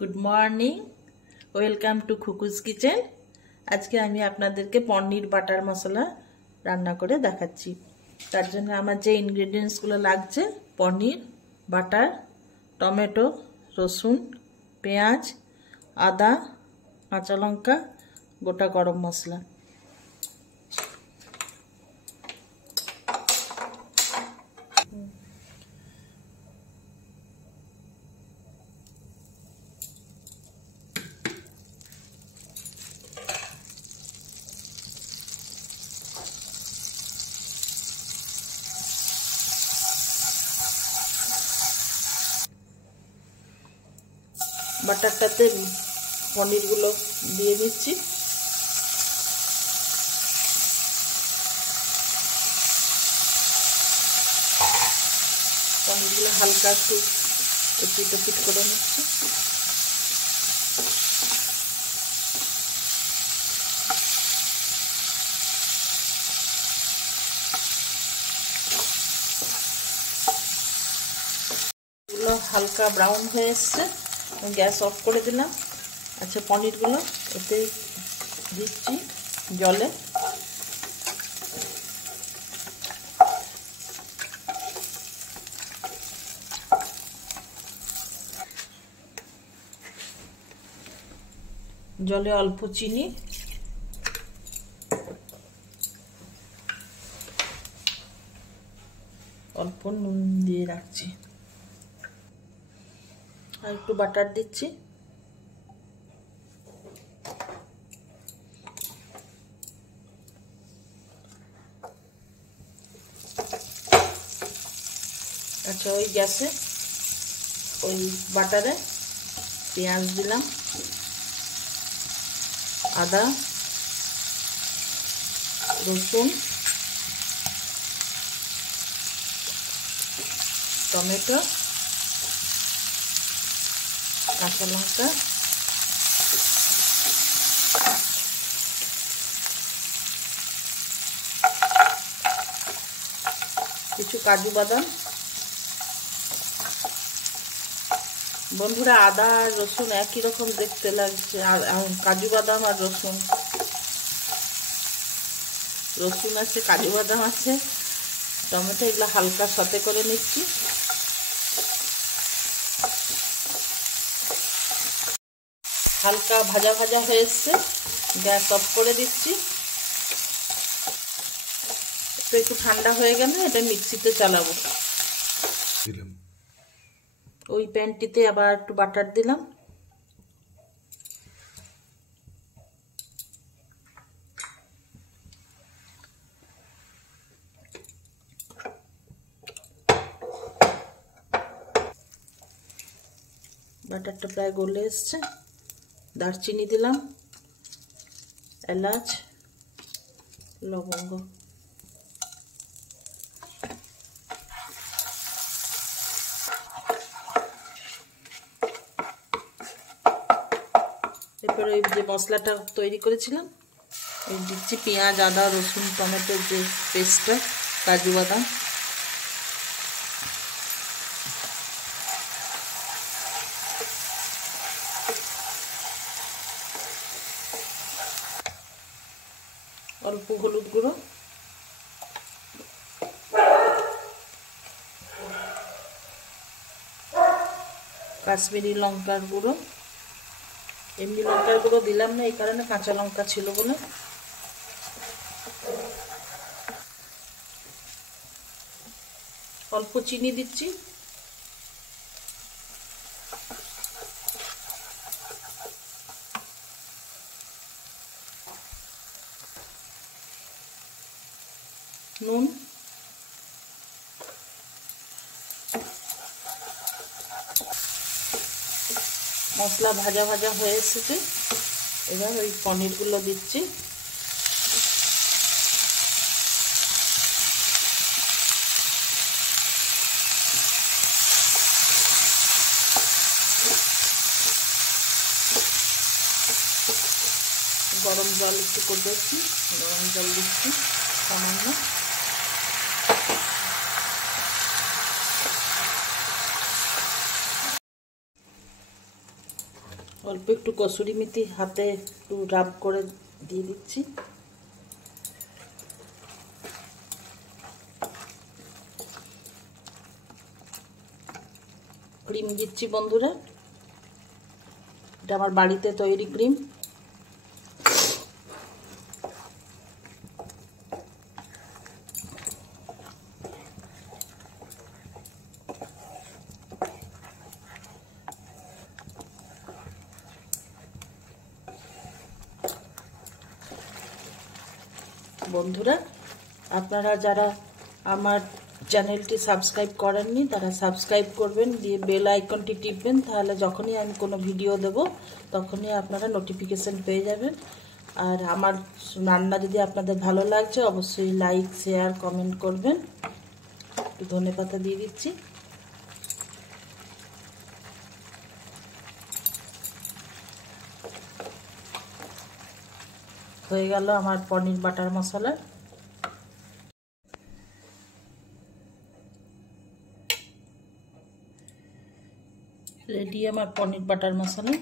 Good morning welcome to खुकुज kitchen. आज के आमी आपनादेरके पनीर बाटार मसला रान्ना करे देखाচ্ছি। तार जन्य आमार जे इनग्रेडिएंट्स गुलो लागছে पनीर बाटार टमेटो रसुन पेঁয়াজ आदा काँचा लंका गोटा गरम मसला। বাটারটাতে পনিরগুলো দিয়ে দিচ্ছি। পনিরগুলো হালকা একটু এপিট করে নিচ্ছি। এগুলো হালকা ব্রাউন হয়ে এসছে, গ্যাস অফ করে দিলাম। আচ্ছা পনিরগুলো এতে দিচ্ছি জলে। জলে অল্প চিনি অল্প নুন দিয়ে রাখছি আর একটু বাটার দিচ্ছি। আচ্ছা ওই গ্যাসে ওই বাটারে পেঁয়াজ দিলাম, আদা রসুন টমেটো কাঁচা লঙ্কা কিছু কাজু বাদাম। বন্ধুরা আদা আর রসুন একই রকম দেখতে লাগছে, কাজু বাদাম আর রসুন আছে কাজু বাদাম আছে টমেটো, এগুলো হালকা সতে করে নিচ্ছি। হালকা ভাজা ভাজা হয়ে এসছে, গ্যাস অফ করে দিচ্ছি। একটু ঠান্ডা হয়ে গেলে এটা মিক্সিতে চালাবো। ওই প্যানটিতে আবার একটু বাটার দিলাম। বাটারটা প্রায় গলে এসছে। দারচিনি দিলাম, এলাচ লবঙ্গ এরপরে ওই যে মশলাটা তৈরি করেছিলাম ওই দিচ্ছি পেঁয়াজ আদা রসুন টমেটোর যে পেস্টটা কাজু বাদাম অল্প হলুদ গুঁড়ো কাশ্মীরি লঙ্কার গুঁড়ো। এমনি লঙ্কার গুঁড়ো দিলাম না এই কারণে কাঁচা লঙ্কা ছিল বলে। অল্প চিনি দিচ্ছি। নুন মশলা ভাজা ভাজা হয়ে এসেছে, এবার ওই পনিরগুলো দিচ্ছি। গরম জল একটু করে দিচ্ছি, গরম জল দিচ্ছি সামান্য। অল্প একটু কসুরি মেথি হাতে একটু রাব করে দিয়ে দিচ্ছি। ক্রিম দিচ্ছি বন্ধুরা, এটা আমার বাড়িতে তৈরি ক্রিম। বন্ধুরা, আপনারা যারা আমার চ্যানেলটি সাবস্ক্রাইব করেননি তারা সাবস্ক্রাইব করবেন, দিয়ে বেল আইকনটি টিপবেন, তাহলে যখনই আমি কোনো ভিডিও দেব তখনই আপনারা নোটিফিকেশন পেয়ে যাবেন। আর আমার রান্না যদি আপনাদের ভালো লাগছে অবশ্যই লাইক শেয়ার কমেন্ট করবেন। একটু ধনেপাতা দিয়ে দিচ্ছি। হয়ে গেল আমার পনির বাটার মশলা। রেডি আমার পনির বাটার মশলা।